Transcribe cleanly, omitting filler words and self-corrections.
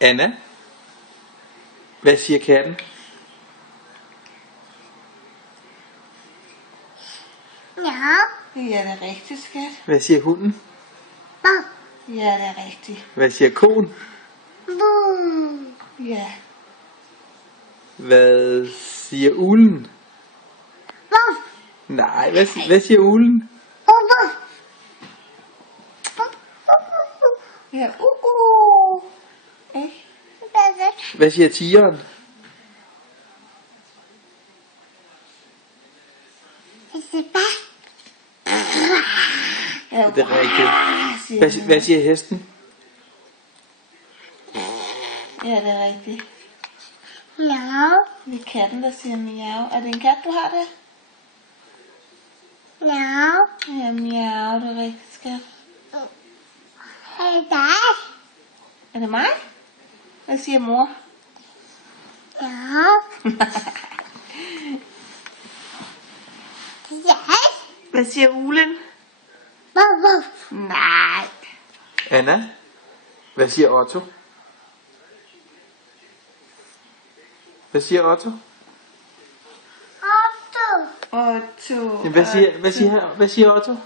Anna, hvad siger katten? Ja. Ja, det er rigtigt, skat. Hvad siger hunden? Bop. Ja, det er rigtigt. Hvad siger koen? Boom. Ja. Hvad siger uglen? Bop. Nej, hvad siger uglen? Bop. Ja, Ikke? Hvad siger tigeren? Ja, Det er rigtigt. siger Hvad siger hesten? Ja, det er rigtigt. Miau. Det er katten, der siger miau. Er det en kat, du har det? Miau. Ja, miau, det er rigtigt, skat. Hej dig. Er det mig? Hvad siger mor? Ja. Ja. Hvad siger uglen? Bop, bop. Nej. Anna, hvad siger Otto? Hvad siger Otto? Otto. Otto. Jamen, hvad siger Otto?